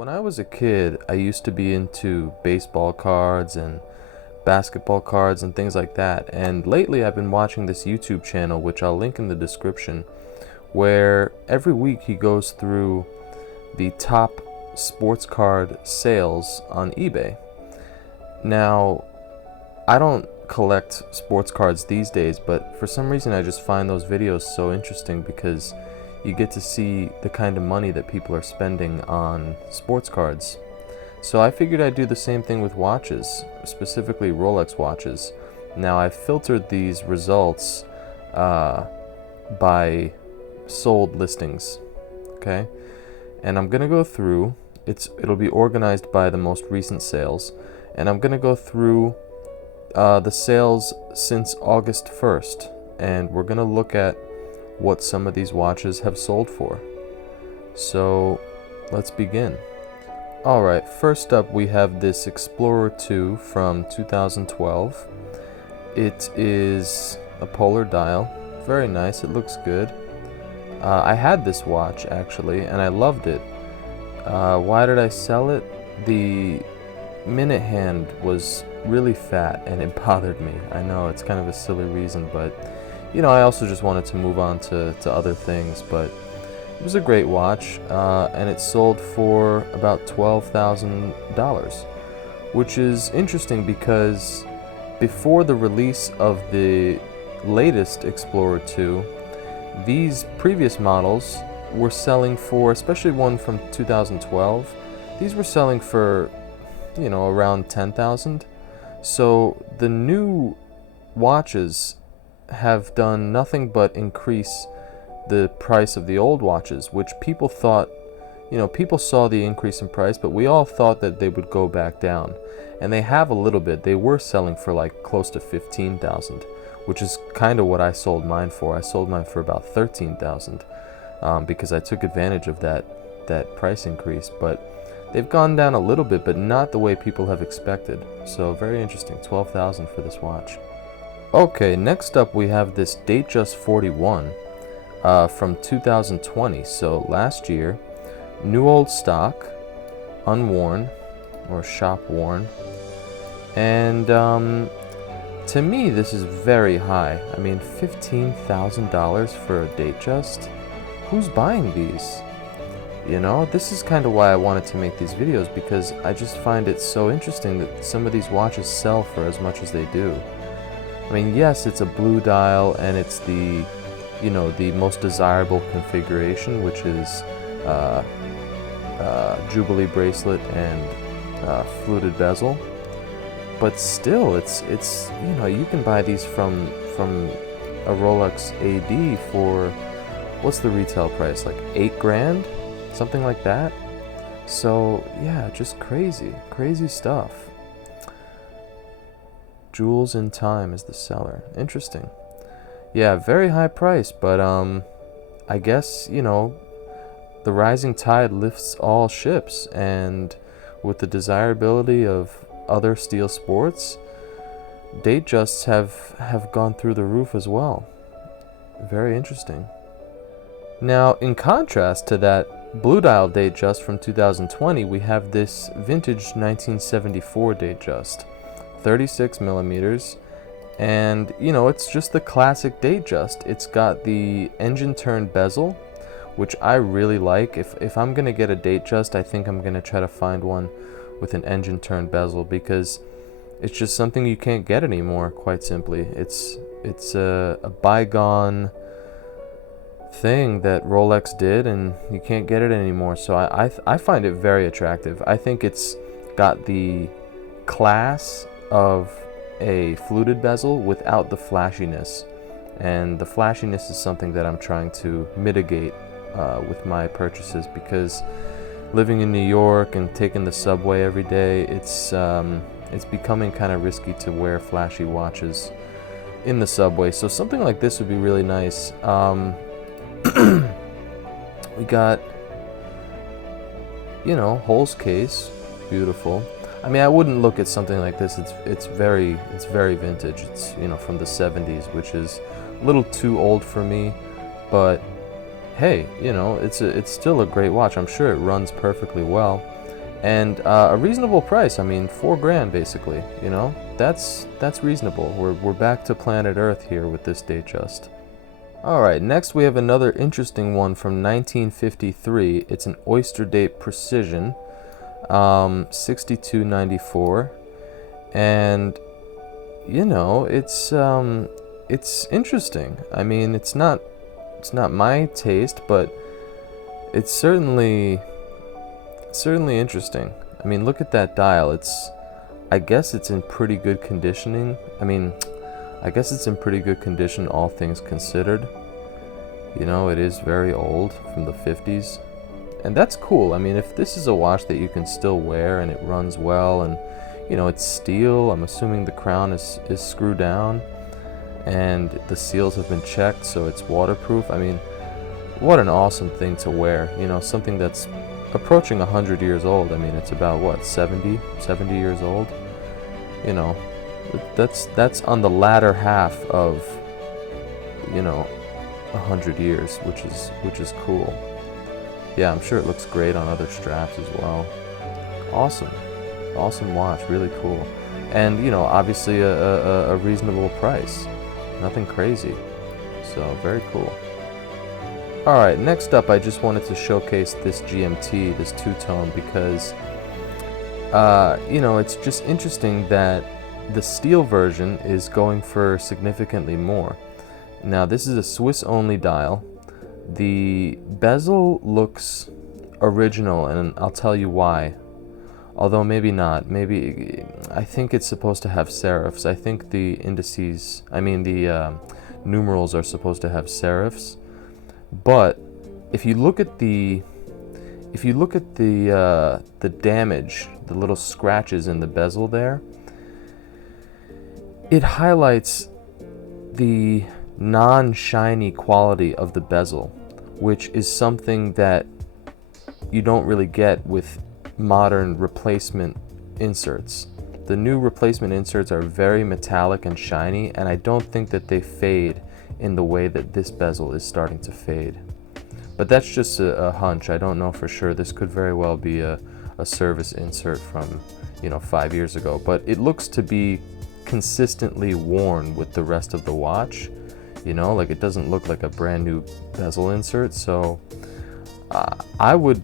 When I was a kid, I used to be into baseball cards and basketball cards and things like that. And lately I've been watching this YouTube channel, which I'll link in the description, where every week he goes through the top sports card sales on eBay. Now, I don't collect sports cards these days, but for some reason I just find those videos so interesting because you get to see the kind of money that people are spending on sports cards. So I figured I'd do the same thing with watches, specifically Rolex watches. Now I've filtered these results by sold listings, okay? And I'm gonna go through, it'll be organized by the most recent sales, and I'm gonna go through the sales since August 1st, and we're gonna look at what some of these watches have sold for. So let's begin. Alright, first up we have this Explorer II from 2012. It is a polar dial, very nice, it looks good. I had this watch actually and I loved it. Why did I sell it? The minute hand was really fat and it bothered me. I know it's kind of a silly reason, but you know, I also just wanted to move on to other things, but it was a great watch, and it sold for about $12,000, which is interesting because before the release of the latest Explorer II, these previous models were selling for, especially one from 2012, these were selling for, you know, around $10,000. So the new watches have done nothing but increase the price of the old watches, which people thought, you know, people saw the increase in price, but we all thought that they would go back down. And they have a little bit. They were selling for like close to $15,000, which is kind of what I sold mine for. I sold mine for about $13,000 because I took advantage of that price increase. But they've gone down a little bit, but not the way people have expected. So very interesting, $12,000 for this watch. Okay, next up we have this Datejust 41 from 2020, so last year. New old stock, unworn, or shop worn. And to me this is very high. I mean, $15,000 for a Datejust? Who's buying these? You know, this is kind of why I wanted to make these videos, because I just find it so interesting that some of these watches sell for as much as they do. I mean, yes, it's a blue dial, and it's the, you know, the most desirable configuration, which is Jubilee bracelet and fluted bezel. But still, it's you know, you can buy these from a Rolex AD for, what's the retail price, like $8 grand, something like that. So yeah, just crazy stuff. Jewels in Time is the seller. Interesting. Yeah, very high price, but I guess, you know, the rising tide lifts all ships, and with the desirability of other steel sports, Datejusts have gone through the roof as well. Very interesting. Now, in contrast to that blue dial Datejust from 2020, we have this vintage 1974 Datejust. 36 millimeters, and you know, it's just the classic Datejust. It's got the engine turned bezel, which I really like. If I'm gonna get a Datejust, I think I'm gonna try to find one with an engine turned bezel, because it's just something you can't get anymore, quite simply. It's a bygone thing that Rolex did, and you can't get it anymore. So I find it very attractive. I think it's got the class of a fluted bezel without the flashiness, and the flashiness is something that I'm trying to mitigate with my purchases, because living in New York and taking the subway every day, it's becoming kind of risky to wear flashy watches in the subway. So something like this would be really nice. We got, you know, Hole's case, beautiful. I mean, I wouldn't look at something like this. It's very vintage. It's, you know, from the 70s, which is a little too old for me, but hey, you know, it's still a great watch. I'm sure it runs perfectly well. and a reasonable price. I mean, 4 grand basically. You know, that's reasonable. We're back to planet Earth here with this Datejust. All right, next we have another interesting one from 1953. It's an Oyster date precision, 6294, and you know, it's interesting. I mean, it's not my taste, but it's certainly interesting. I mean, look at that dial. I guess it's in pretty good conditioning. I guess it's in pretty good condition, all things considered. You know, it is very old, from the 50s. And that's cool. I mean, if this is a watch that you can still wear and it runs well, and, you know, it's steel, I'm assuming the crown is screwed down, and the seals have been checked, so it's waterproof. I mean, what an awesome thing to wear. You know, something that's approaching 100 years old. I mean, it's about, what, 70 years old? You know, that's on the latter half of, you know, 100 years, which is cool. Yeah, I'm sure it looks great on other straps as well. Awesome watch, really cool. And, you know, obviously a reasonable price, nothing crazy, so very cool. Alright, next up I just wanted to showcase this GMT, this two-tone, because you know, it's just interesting that the steel version is going for significantly more. Now, this is a Swiss-only dial. The bezel looks original, and I'll tell you why. Although maybe not. Maybe, I think it's supposed to have serifs. I think the indices, the numerals are supposed to have serifs. But if you look at the damage, the little scratches in the bezel there, it highlights the non-shiny quality of the bezel, which is something that you don't really get with modern replacement inserts. The new replacement inserts are very metallic and shiny, and I don't think that they fade in the way that this bezel is starting to fade. But that's just a hunch. I don't know for sure. This could very well be a service insert from, you know, 5 years ago, but it looks to be consistently worn with the rest of the watch. You know, like, it doesn't look like a brand new bezel insert, so I would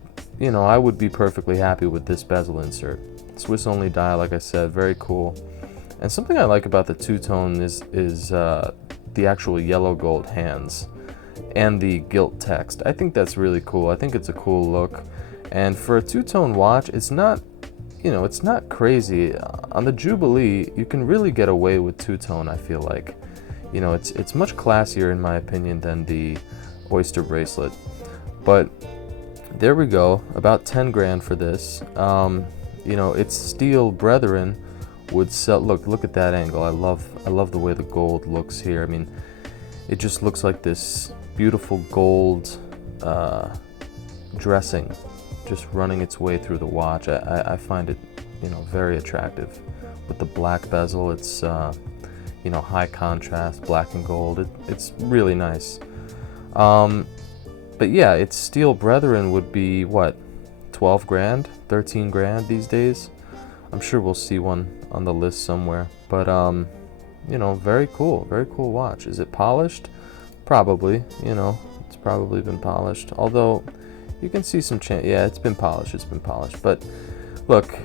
be perfectly happy with this bezel insert. Swiss only dial, like I said, very cool. And something I like about the two-tone is the actual yellow gold hands and the gilt text. I think that's really cool. I think it's a cool look. And for a two-tone watch, it's not, you know, it's not crazy. On the Jubilee, you can really get away with two-tone, I feel like. You know, it's much classier in my opinion than the Oyster bracelet. But there we go, about 10 grand for this. You know, its steel brethren would sell. Look at that angle. I love the way the gold looks here. I mean, it just looks like this beautiful gold dressing just running its way through the watch. I find it, you know, very attractive. With the black bezel, it's you know, high contrast, black and gold. It's really nice. But yeah, its steel brethren would be what, 12 grand, 13 grand these days. I'm sure we'll see one on the list somewhere. But you know, very cool watch. Is it polished? Probably. You know, it's probably been polished. Although you can see some yeah, it's been polished. But look,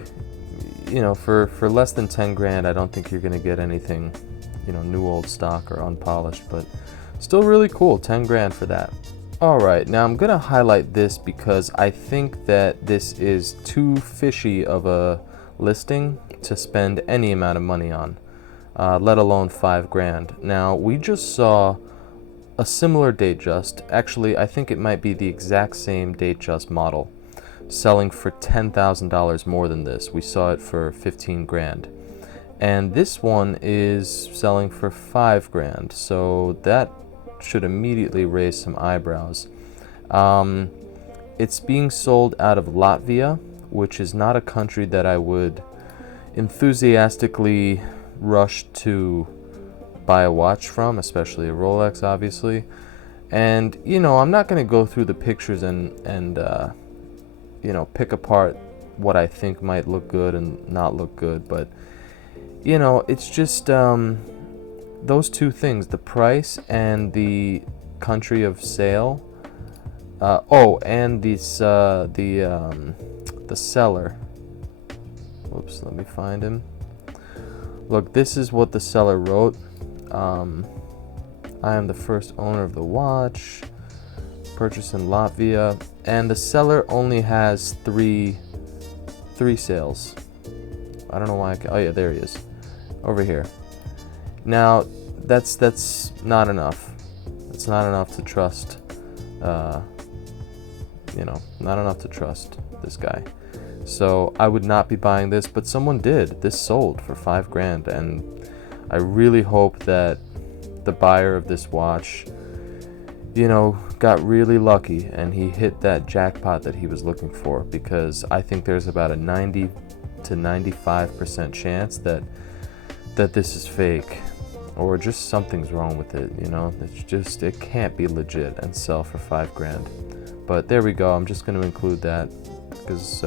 you know, for less than 10 grand, I don't think you're gonna get anything, you know, new old stock or unpolished, but still really cool. 10 grand for that. Alright, now I'm gonna highlight this because I think that this is too fishy of a listing to spend any amount of money on, let alone 5 grand. Now, we just saw a similar Datejust. Actually, I think it might be the exact same Datejust model, selling for $10,000 more than this. We saw it for 15 grand. And this one is selling for 5 grand, so that should immediately raise some eyebrows. It's being sold out of Latvia, which is not a country that I would enthusiastically rush to buy a watch from, especially a Rolex, obviously. And, you know, I'm not going to go through the pictures and you know, pick apart what I think might look good and not look good, but you know, it's just those two things, the price and the country of sale. Oh, and this the seller. Whoops, let me find him. Look, this is what the seller wrote. I am the first owner of the watch, purchased in Latvia, and the seller only has three sales. I don't know why. Oh yeah, there he is, over here. Now, that's not enough. It's not enough to trust. You know, not enough to trust this guy. So I would not be buying this, but someone did. This sold for $5,000, and I really hope that the buyer of this watch, you know, got really lucky and he hit that jackpot that he was looking for, because I think there's about a 90 to 95% chance that this is fake, or just something's wrong with it. You know, it's just, it can't be legit and sell for $5,000. But there we go. I'm just going to include that because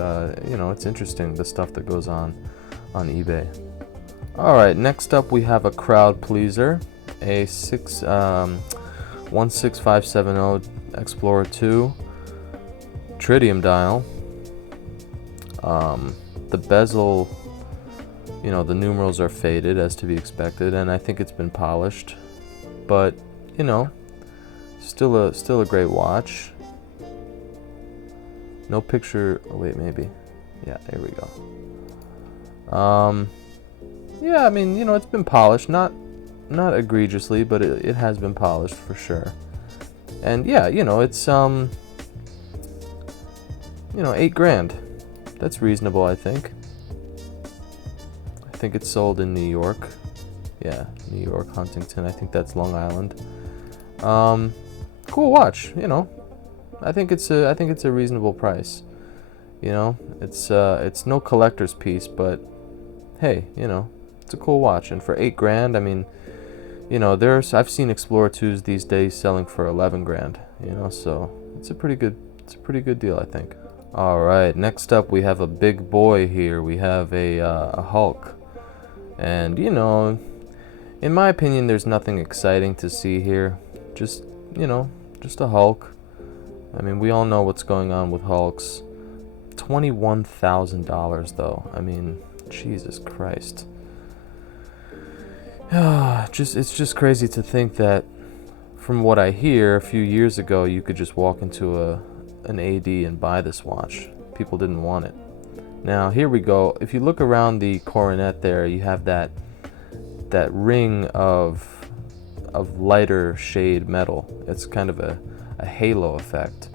you know, it's interesting, the stuff that goes on eBay. All right, next up we have a crowd pleaser, a 16570 Explorer 2 tritium dial. The bezel, you know, the numerals are faded as to be expected, and I think it's been polished, but you know, still a great watch. No picture. Oh wait, maybe. Yeah, there we go. Yeah, I mean, you know, it's been polished, not egregiously, but it has been polished for sure. And yeah, you know, it's you know, $8,000. That's reasonable, I think. I think it's sold in New York. Yeah, New York, Huntington. I think that's Long Island. Cool watch, you know. I think it's a reasonable price. You know, it's no collector's piece, but hey, you know, it's a cool watch. And for $8,000, I mean, you know, I've seen Explorer 2s these days selling for $11,000. You know, so it's a pretty good deal, I think. All right, next up we have a big boy here. We have a Hulk, and you know, in my opinion, there's nothing exciting to see here. Just, you know, just a Hulk. I mean, we all know what's going on with Hulks. $21,000 though. I mean, Jesus Christ. It's just crazy to think that, from what I hear, a few years ago you could just walk into an AD and buy this watch. People didn't want it. Now here we go. If you look around the coronet there, you have that ring of lighter shade metal. It's kind of a halo effect,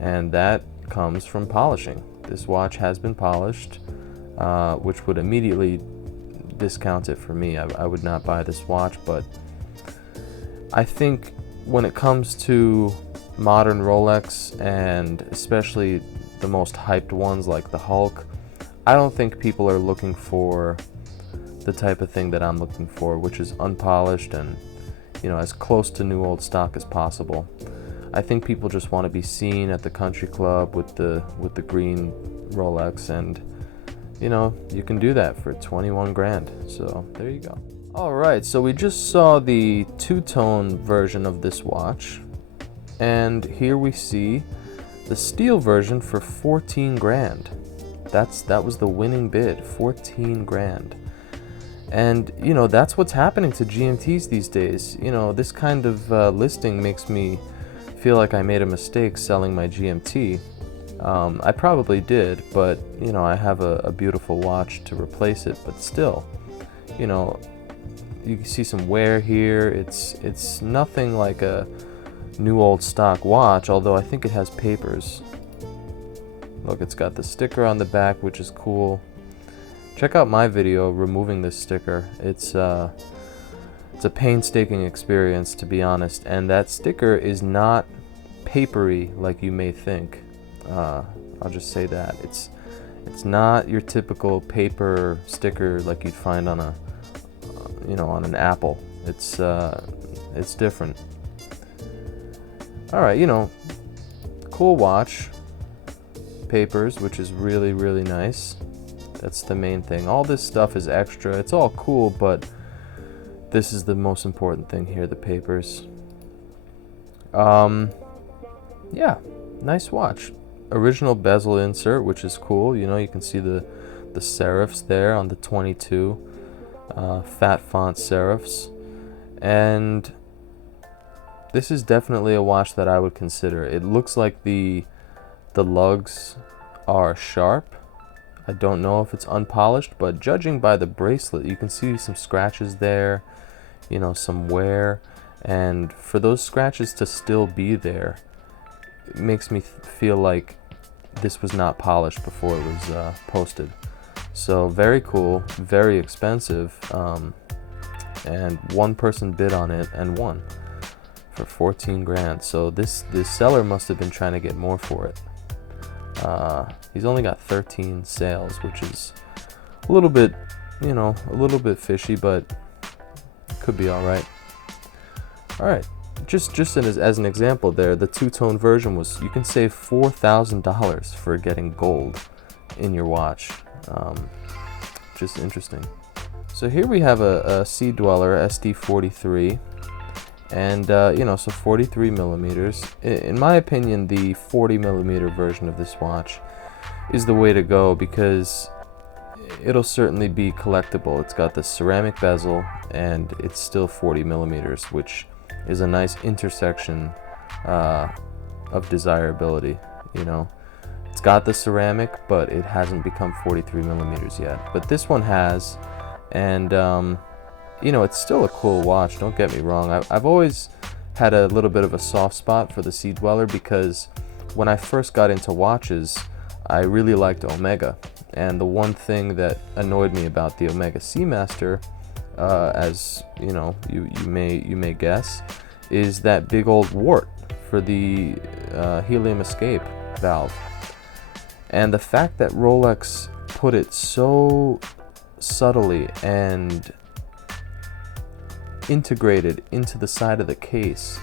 and that comes from polishing. This watch has been polished, which would immediately discount it for me. I would not buy this watch, but I think when it comes to modern Rolex, and especially the most hyped ones like the Hulk, I don't think people are looking for the type of thing that I'm looking for, which is unpolished and, you know, as close to new old stock as possible. I think people just want to be seen at the country club with the green Rolex, and you know, you can do that for $21,000. So there you go. All right, so we just saw the two-tone version of this watch, and here we see the steel version for $14,000. That was the winning bid, $14,000. And you know, that's what's happening to GMTs these days. You know, this kind of listing makes me feel like I made a mistake selling my GMT. I probably did, but you know, I have a beautiful watch to replace it. But still, you know, you can see some wear here. It's nothing like a new old stock watch, although I think it has papers. Look, it's got the sticker on the back, which is cool. Check out my video removing this sticker. It's a painstaking experience, to be honest, and that sticker is not papery like you may think. I'll just say that it's not your typical paper sticker like you'd find on a you know, on an Apple. It's different. All right, you know, cool watch. papers, which is really, really nice. That's the main thing. All this stuff is extra. It's all cool, but this is the most important thing here, the papers. Yeah, nice watch. Original bezel insert, which is cool. You know, you can see the serifs there on the 22, fat font serifs. And this is definitely a watch that I would consider. It looks like the lugs are sharp. I don't know if it's unpolished, but judging by the bracelet, you can see some scratches there, you know, some wear. And for those scratches to still be there, it makes me feel like this was not polished before it was posted. So very cool, very expensive, and one person bid on it and won for 14 grand. So this seller must have been trying to get more for it. He's only got 13 sales, which is a little bit, you know, a little bit fishy, but could be all right. All right, just as an example there, the two-tone version was, you can save $4,000 for getting gold in your watch. Just interesting. So here we have a Sea Dweller SD43, and you know, so 43 millimeters. In my opinion, the 40 millimeter version of this watch is the way to go, because it'll certainly be collectible. It's got the ceramic bezel, and it's still 40 millimeters, which is a nice intersection of desirability. You know, it's got the ceramic, but it hasn't become 43 millimeters yet. But this one has, and you know, it's still a cool watch. Don't get me wrong. I've always had a little bit of a soft spot for the Sea Dweller, because when I first got into watches, I really liked Omega. And the one thing that annoyed me about the Omega Seamaster, as you know, you may guess, is that big old wart for the helium escape valve. And the fact that Rolex put it so subtly and integrated into the side of the case,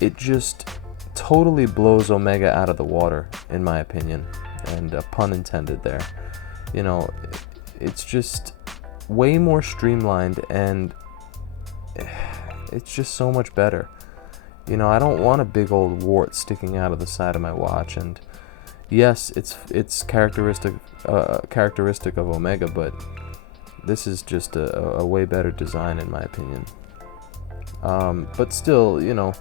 it just totally blows Omega out of the water, in my opinion, and pun intended there. You know, it's just way more streamlined, and it's just so much better. You know, I don't want a big old wart sticking out of the side of my watch. And yes, it's characteristic of Omega, but this is just a way better design, in my opinion. But still, you know,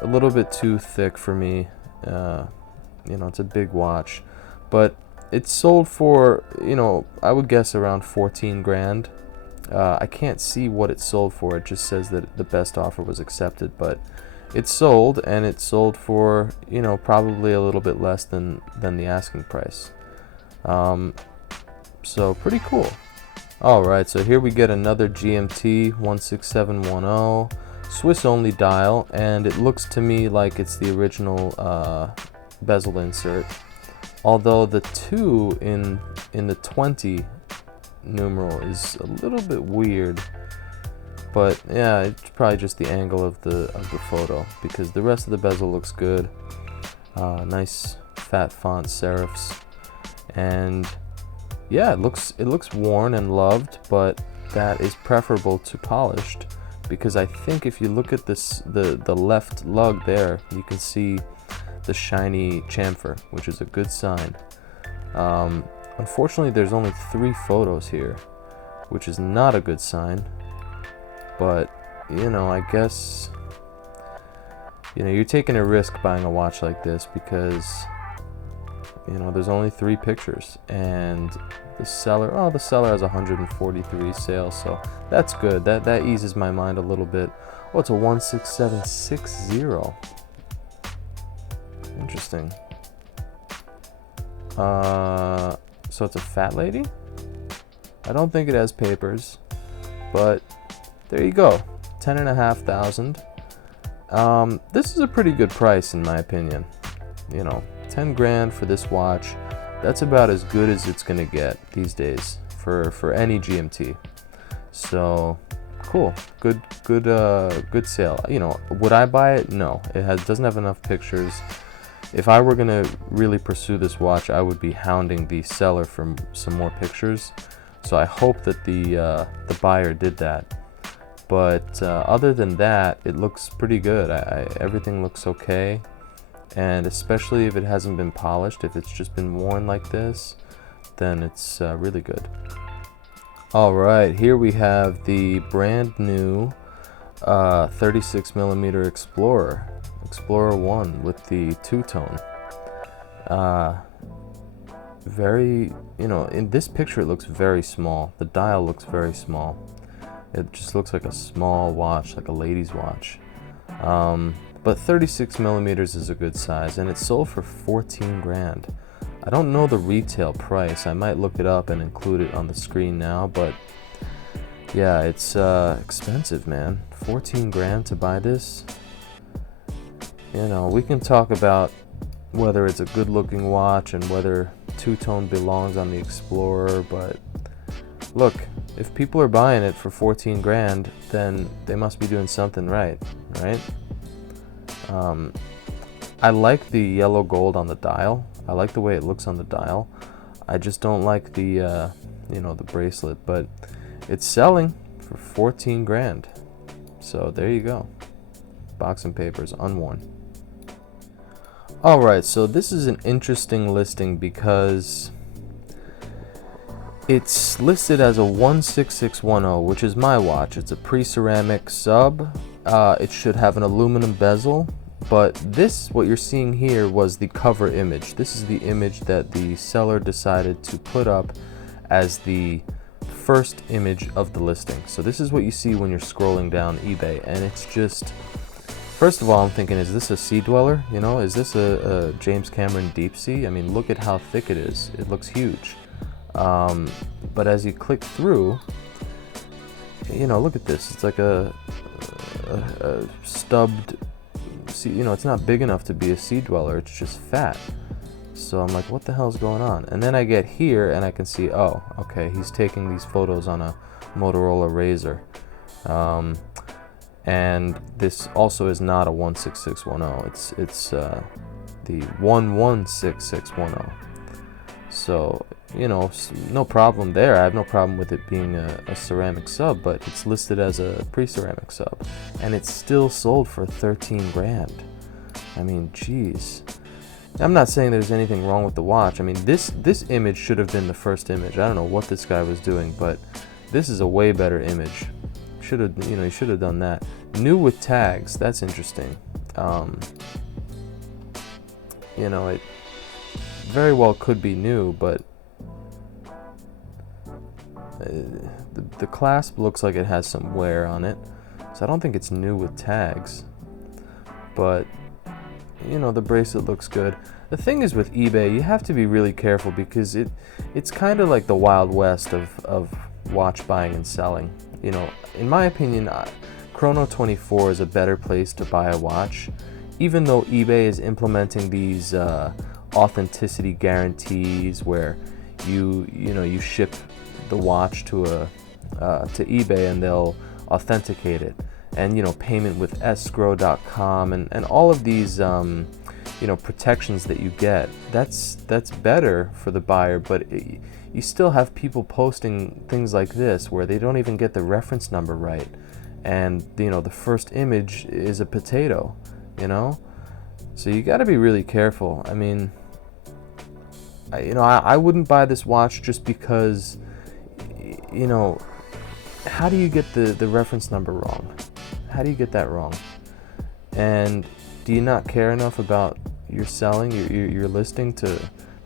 a little bit too thick for me. You know, it's a big watch, but it's sold for, you know, I would guess around 14 grand. I can't see what it sold for. It just says that the best offer was accepted, but it's sold, and it's sold for, you know, probably a little bit less than the asking price. So pretty cool. All right, so here we get another GMT 16710 Swiss only dial, and it looks to me like it's the original bezel insert, although the 2 in the 20 numeral is a little bit weird. But yeah, it's probably just the angle of the photo, because the rest of the bezel looks good. Nice fat font serifs, and yeah, it looks worn and loved, but that is preferable to polished, because I think if you look at this, the left lug there, you can see the shiny chamfer, which is a good sign. Unfortunately, there's only 3 photos here, which is not a good sign. But, you know, I guess, you know, you're taking a risk buying a watch like this, because, you know, there's only 3 pictures, and the seller has 143 sales, so that's good. That eases my mind a little bit. Oh, it's a 16760. Interesting. So it's a fat lady? I don't think it has papers, but there you go, 10,500. This is a pretty good price, in my opinion. You know, 10 grand for this watch, that's about as good as it's gonna get these days for any GMT. So cool, good sale. You know, would I buy it? No, it doesn't have enough pictures. if I were gonna really pursue this watch, I would be hounding the seller for some more pictures. So I hope that the buyer did that. But other than that, it looks pretty good. Everything looks okay, and especially if it hasn't been polished, if it's just been worn like this, then it's really good. All right, here we have the brand new 36mm Explorer 1 with the two-tone. Very, in this picture it looks very small. The dial looks very small. It just looks like a small watch, like a lady's watch. But 36mm is a good size, and it's sold for 14 grand. I don't know the retail price. I might look it up and include it on the screen now, but yeah, it's expensive, man. 14 grand to buy this. We can talk about whether it's a good looking watch and whether two-tone belongs on the Explorer, but look, if people are buying it for 14 grand, then they must be doing something right? I like the yellow gold on the dial. I like the way it looks on the dial. I just don't like the the bracelet, but it's selling for 14 grand. So there you go. Box and papers, unworn. Alright, so this is an interesting listing because it's listed as a 16610, which is my watch. It's a pre-ceramic sub. It should have an aluminum bezel, but what you're seeing here was the cover image. This is the image that the seller decided to put up as the first image of the listing. So this is what you see when you're scrolling down eBay, and it's just, first of all, I'm thinking, is this a sea dweller? Is this a James Cameron deep sea? I mean, look at how thick it is. It looks huge. But as you click through, look at this. It's like a stubbed sea. It's not big enough to be a sea dweller. It's just fat. So I'm like, what the hell's going on? And then I get here and I can see, oh, okay, he's taking these photos on a Motorola Razr. And this also is not a 16610. It's the 116610. So, no problem there. I have no problem with it being a ceramic sub, but it's listed as a pre-ceramic sub, and it's still sold for 13 grand. I mean, geez. I'm not saying there's anything wrong with the watch. I mean, this image should have been the first image. I don't know what this guy was doing, but this is a way better image. Should have, he should have done that. New with tags. That's interesting. It very well could be new, but the clasp looks like it has some wear on it, so I don't think it's new with tags. But the bracelet looks good. The thing is, with eBay, you have to be really careful because it's kind of like the Wild West of watch buying and selling. In my opinion, Chrono24 is a better place to buy a watch, even though eBay is implementing these authenticity guarantees where you ship the watch to eBay and they'll authenticate it, and payment with escrow.com and all of these protections that you get. That's better for the buyer, but you still have people posting things like this where they don't even get the reference number right, and the first image is a potato. So you got to be really careful. I mean, I wouldn't buy this watch just because, how do you get the reference number wrong? How do you get that wrong? And do you not care enough about your selling, your listing, to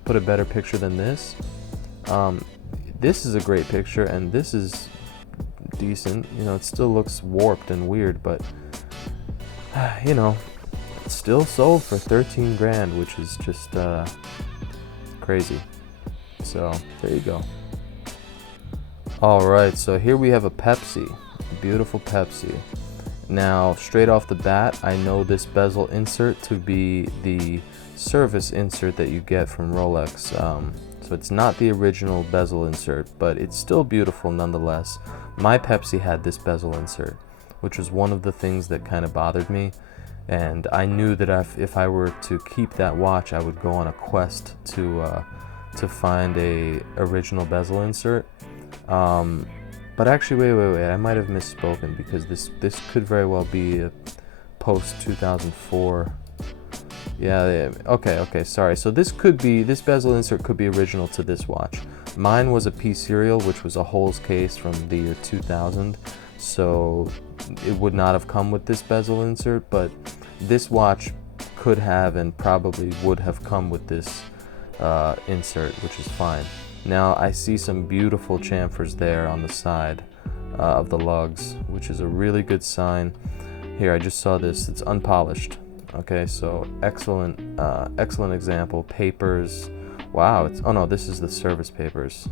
put a better picture than this? This is a great picture, and this is decent. It still looks warped and weird, but it's still sold for 13 grand, which is just crazy. So there you go. All right, so here we have a Pepsi, a beautiful Pepsi. Now, straight off the bat, I know this bezel insert to be the service insert that you get from Rolex. So it's not the original bezel insert, but it's still beautiful nonetheless. My Pepsi had this bezel insert, which was one of the things that kind of bothered me. And I knew that if I were to keep that watch, I would go on a quest to find a original bezel insert. But actually, wait, I might have misspoken, because this could very well be a post 2004. Yeah, okay, sorry. So this bezel insert could be original to this watch. Mine was a P serial, which was a Holes case from the year 2000, so it would not have come with this bezel insert, but this watch could have and probably would have come with this insert, which is fine. Now I see some beautiful chamfers there on the side of the lugs, which is a really good sign. Here, I just saw this, it's unpolished. Okay, so excellent example. Papers, wow, oh no, this is the service papers,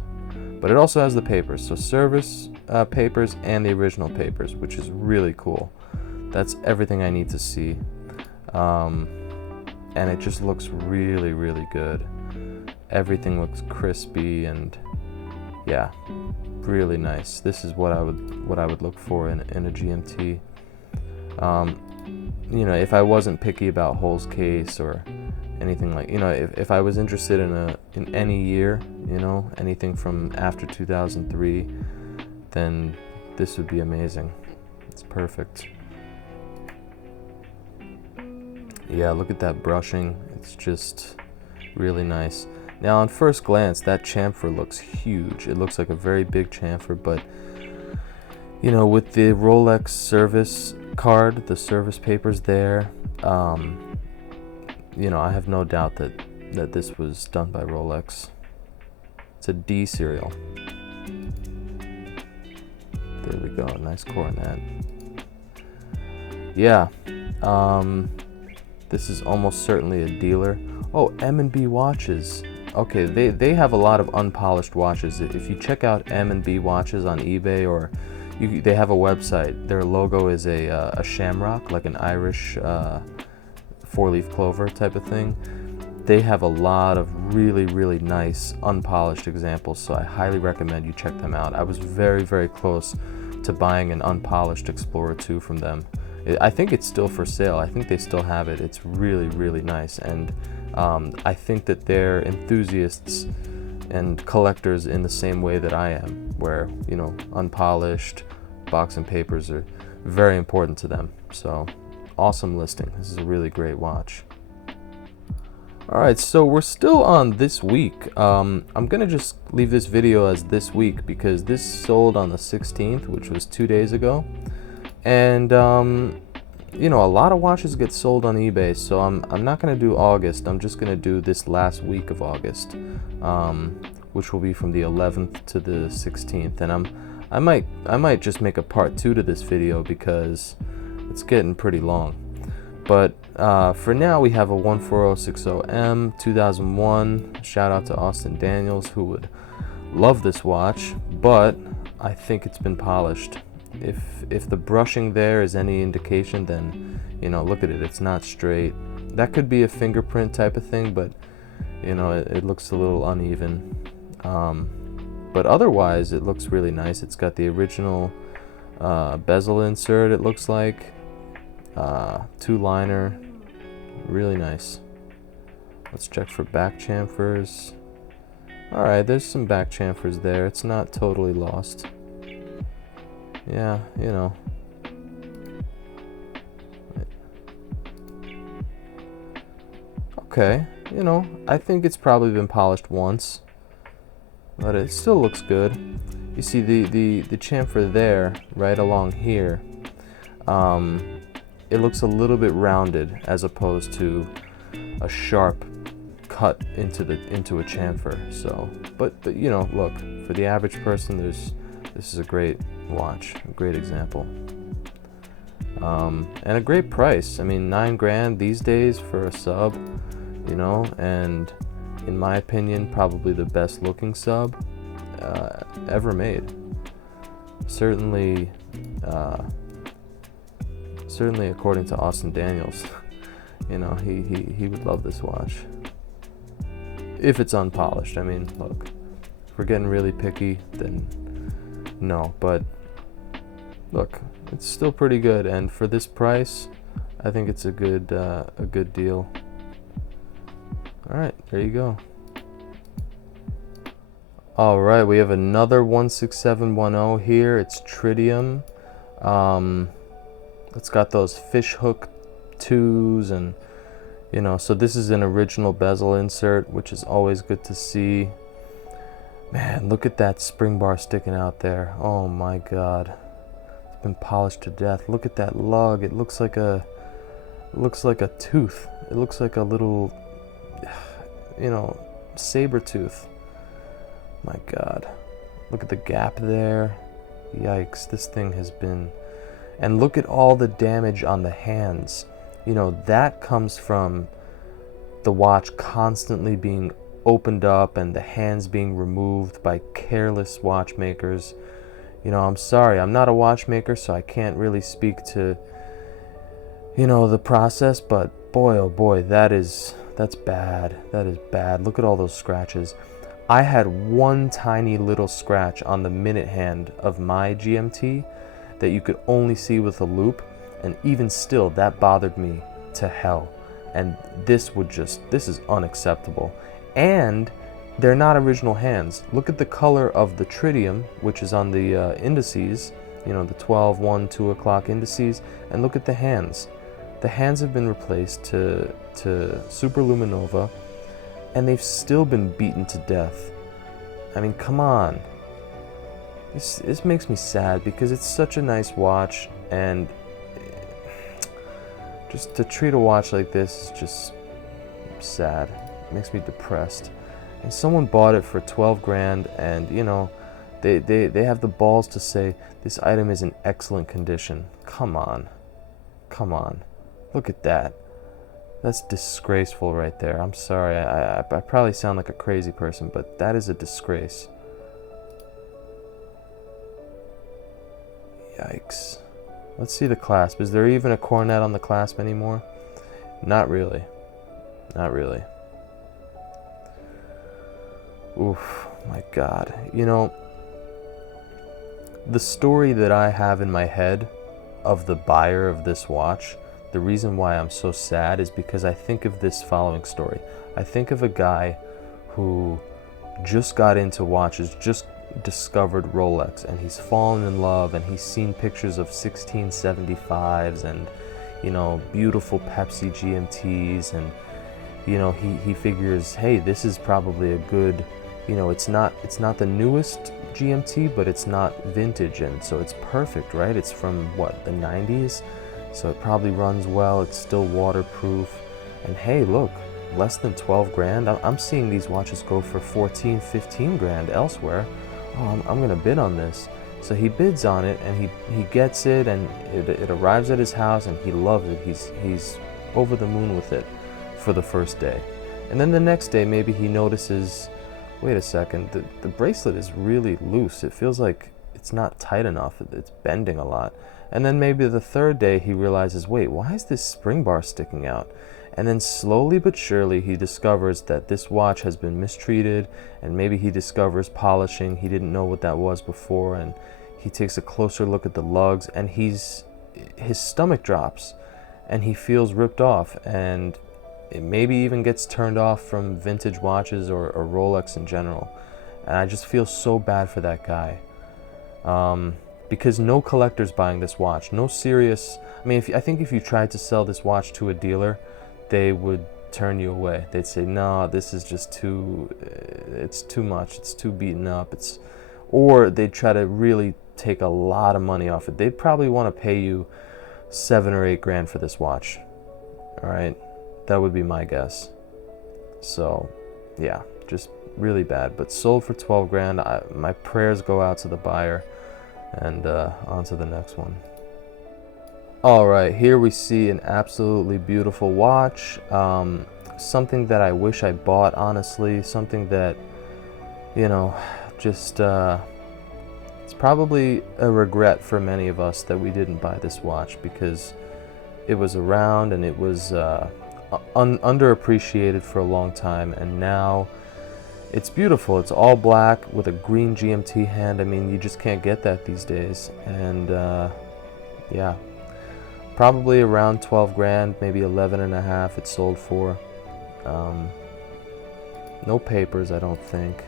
but it also has the papers, so service papers and the original papers, which is really cool. That's everything I need to see, and it just looks really, really good. Everything looks crispy and yeah, really nice. This is what I would look for in a GMT. You know, if I wasn't picky about Holes case or anything, like, you know, if I was interested in any year, you know, anything from after 2003, then this would be amazing. It's perfect. Yeah, look at that brushing. It's just really nice. Now, on first glance, that chamfer looks huge. It looks like a very big chamfer, but you know, with the Rolex service card, the service papers there, you know, I have no doubt that this was done by Rolex. It's a D serial. There we go, nice coronet. Yeah, this is almost certainly a dealer. Oh, M&B watches. Okay, they have a lot of unpolished watches. If you check out M&B watches on eBay, or they have a website, their logo is a shamrock, like an Irish four-leaf clover type of thing. They have a lot of really, really nice unpolished examples, so I highly recommend you check them out. I was very, very close to buying an unpolished Explorer 2 from them. I think it's still for sale. I think they still have it. It's really, really nice, and I think that they're enthusiasts and collectors in the same way that I am, where, you know, unpolished box and papers are very important to them. So awesome listing. This is a really great watch. Alright, so we're still on this week. I'm gonna just leave this video as this week because this sold on the 16th, which was 2 days ago. And you know, a lot of watches get sold on eBay, so I'm not gonna do August. I'm just gonna do this last week of August, which will be from the 11th to the 16th. And I might just make a part 2 to this video because it's getting pretty long. But for now, we have a 14060M 2001. Shout out to Austin Daniels, who would love this watch, but I think it's been polished. If the brushing there is any indication, then, you know, look at it, it's not straight. That could be a fingerprint type of thing, but, you know, it looks a little uneven. But otherwise, it looks really nice. It's got the original bezel insert, it looks like. 2-liner, really nice. Let's check for back chamfers. Alright, there's some back chamfers there. It's not totally lost. Yeah, you know. Okay, you know, I think it's probably been polished once, but it still looks good. You see the chamfer there, right along here, it looks a little bit rounded as opposed to a sharp cut into a chamfer. So, but you know, look, for the average person, this is a great watch, a great example, and a great price. I mean, $9,000 these days for a sub, you know, and in my opinion, probably the best looking sub ever made. Certainly according to Austin Daniels, you know, he would love this watch if it's unpolished. I mean, look, if we're getting really picky, then no, but look, it's still pretty good, and for this price, I think it's a good deal. All right, there you go. All right, we have another 16710 here. It's tritium. It's got those fish hook 2s, and you know, so this is an original bezel insert, which is always good to see. Man, look at that spring bar sticking out there. Oh my God, it's been polished to death. Look at that lug. It looks like a tooth. It looks like a little, you know, saber tooth. My God, look at the gap there. Yikes, this thing has been, and look at all the damage on the hands. You know, that comes from the watch constantly being opened up and the hands being removed by careless watchmakers. You know, I'm sorry, I'm not a watchmaker, so I can't really speak to, you know, the process, but boy, oh boy, that's bad. That is bad. Look at all those scratches. I had one tiny little scratch on the minute hand of my GMT that you could only see with a loop, and even still that bothered me to hell. And this is unacceptable. And they're not original hands. Look at the color of the tritium, which is on the indices, you know, the 12, 1, 2 o'clock indices, and look at the hands. The hands have been replaced to superluminova, and they've still been beaten to death. I mean, come on. This makes me sad because it's such a nice watch, and just to treat a watch like this is just sad. It makes me depressed. And someone bought it for 12 grand, and you know, they have the balls to say this item is in excellent condition. Come on. Come on. Look at that. That's disgraceful right there. I'm sorry, I probably sound like a crazy person, but that is a disgrace. Yikes. Let's see the clasp. Is there even a coronet on the clasp anymore? Not really. Not really. Oof, my God. You know, the story that I have in my head of the buyer of this watch, the reason why I'm so sad is because I think of this following story. I think of a guy who just got into watches, just discovered Rolex, and he's fallen in love, and he's seen pictures of 1675s and, you know, beautiful Pepsi GMTs, and, you know, he figures, hey, this is probably a good, you know, it's not the newest GMT, but it's not vintage, and so it's perfect, right? It's from what, the 90s? So it probably runs well, it's still waterproof, and hey, look, less than 12 grand. I'm seeing these watches go for 14, 15 grand elsewhere. Oh, I'm gonna bid on this. So he bids on it, and he gets it, and it arrives at his house, and he loves it. He's over the moon with it for the first day. And then the next day, maybe he notices, wait a second, the bracelet is really loose. It feels like it's not tight enough, it's bending a lot. And then maybe the third day he realizes, wait, why is this spring bar sticking out? And then slowly but surely he discovers that this watch has been mistreated, and maybe he discovers polishing. He didn't know what that was before, and he takes a closer look at the lugs, and his stomach drops, and he feels ripped off, and it maybe even gets turned off from vintage watches or Rolex in general. And I just feel so bad for that guy. Because no collector's buying this watch. No serious, I mean, I think if you tried to sell this watch to a dealer, they would turn you away. They'd say, no, this is just it's too much, it's too beaten up, or they'd try to really take a lot of money off it. They'd probably want to pay you 7 or 8 grand for this watch. All right, that would be my guess. So yeah, just really bad, but sold for 12 grand. My prayers go out to the buyer. And on to the next one. All right, here we see an absolutely beautiful watch. Something that I wish I bought, honestly. Something that, you know, just it's probably a regret for many of us that we didn't buy this watch, because it was around and it was underappreciated for a long time, and now it's beautiful. It's all black with a green GMT hand. I mean, you just can't get that these days. And yeah, Probably around 12 grand, maybe 11 and a half it sold for. No papers, I don't think,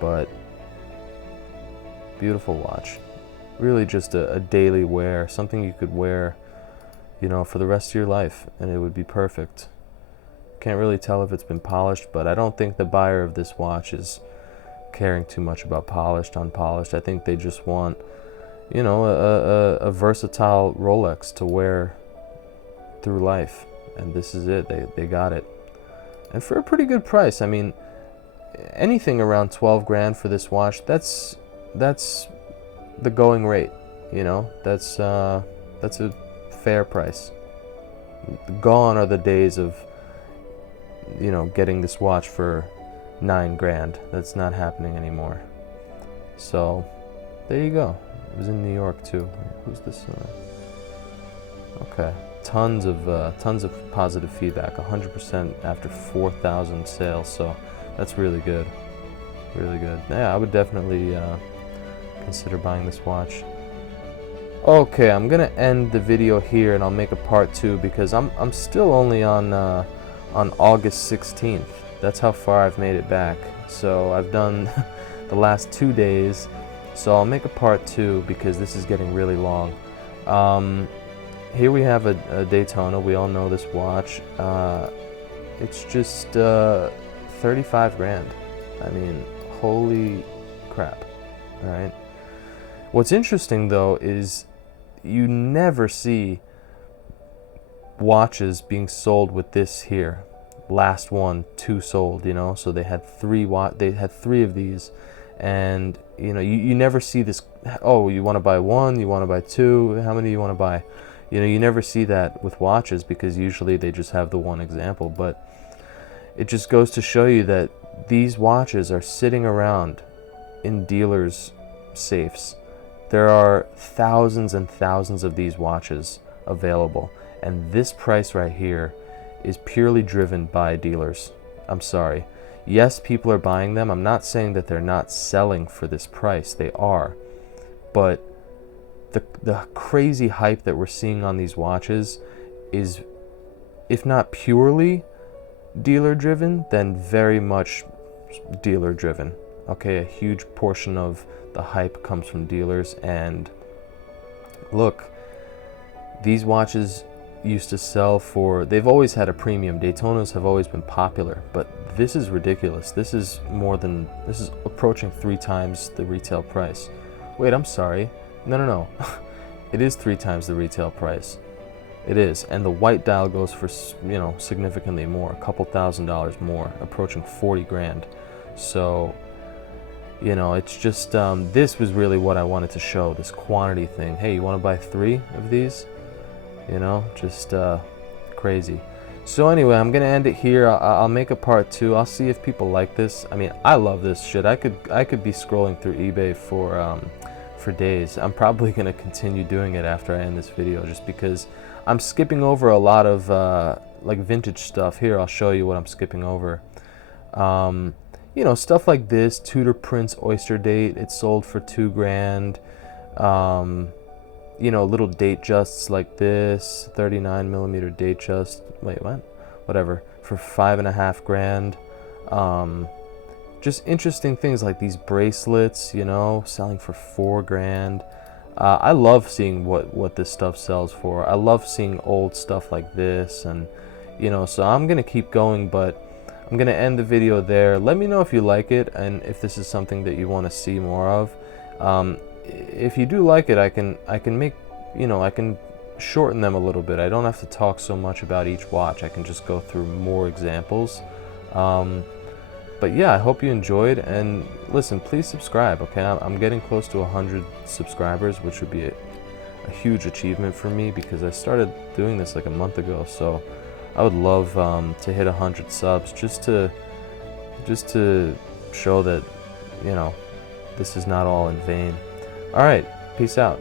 but beautiful watch. Really just a daily wear, something you could wear, you know, for the rest of your life, and it would be perfect. Can't really tell if it's been polished, but I don't think the buyer of this watch is caring too much about polished, unpolished. I think they just want, you know, a versatile Rolex to wear through life, and this is it. They got it, and for a pretty good price. I mean, anything around 12 grand for this watch, that's the going rate, you know. That's a fair price. Gone are the days of, you know, getting this watch for 9 grand. That's not happening anymore. So there you go. It was in New York too. Who's this? Okay, tons of positive feedback. 100% after 4,000 sales. So that's really good. Really good. Yeah, I would definitely consider buying this watch. Okay, I'm gonna end the video here, and I'll make a part 2 because I'm still only on August 16th. That's how far I've made it back. So I've done the last 2 days. So I'll make a part 2 because this is getting really long. Here we have a Daytona. We all know this watch. It's just 35 grand. I mean, holy crap. All right. What's interesting though is you never see watches being sold with this here. Last one, 2 sold, you know. So they had 3 of these, and you know, you never see this. Oh, you want to buy 1, you want to buy 2, how many do you want to buy? You know, you never see that with watches because usually they just have the one example. But it just goes to show you that these watches are sitting around in dealers' safes. There are thousands and thousands of these watches available, and this price right here is purely driven by dealers. I'm sorry. Yes, people are buying them. I'm not saying that they're not selling for this price. They are. But the crazy hype that we're seeing on these watches is, if not purely dealer driven, then very much dealer driven. Okay, a huge portion of the hype comes from dealers. And look, these watches used to sell for, they've always had a premium. Daytonas have always been popular, but this is ridiculous. This is approaching 3 times the retail price. Wait, I'm sorry. No. It is 3 times the retail price. It is. And the white dial goes for, you know, significantly more, a couple $1,000s more, approaching 40 grand. So, you know, it's just, this was really what I wanted to show, this quantity thing. Hey, you want to buy 3 of these? You know, just crazy. So anyway, I'm gonna end it here. I'll make a part 2. I'll see if people like this. I mean, I love this shit. I could be scrolling through eBay for days. I'm probably gonna continue doing it after I end this video, just because I'm skipping over a lot of like vintage stuff. Here, I'll show you what I'm skipping over. You know, stuff like this Tudor Prince Oyster date. It sold for 2 grand. You know, little Datejusts like this, 39mm Datejust. Wait, what? Whatever, for 5.5 grand. Just interesting things like these bracelets, you know, selling for 4 grand. I love seeing what this stuff sells for. I love seeing old stuff like this, and you know, so I'm gonna keep going, but I'm gonna end the video there. Let me know if you like it and if this is something that you want to see more of. If you do like it, I can make, you know, I can shorten them a little bit. I don't have to talk so much about each watch. I can just go through more examples. But yeah, I hope you enjoyed, and listen, please subscribe. Okay, I'm getting close to 100 subscribers, which would be a huge achievement for me because I started doing this like a month ago. So I would love to hit 100 subs just to show that, you know, this is not all in vain. All right, peace out.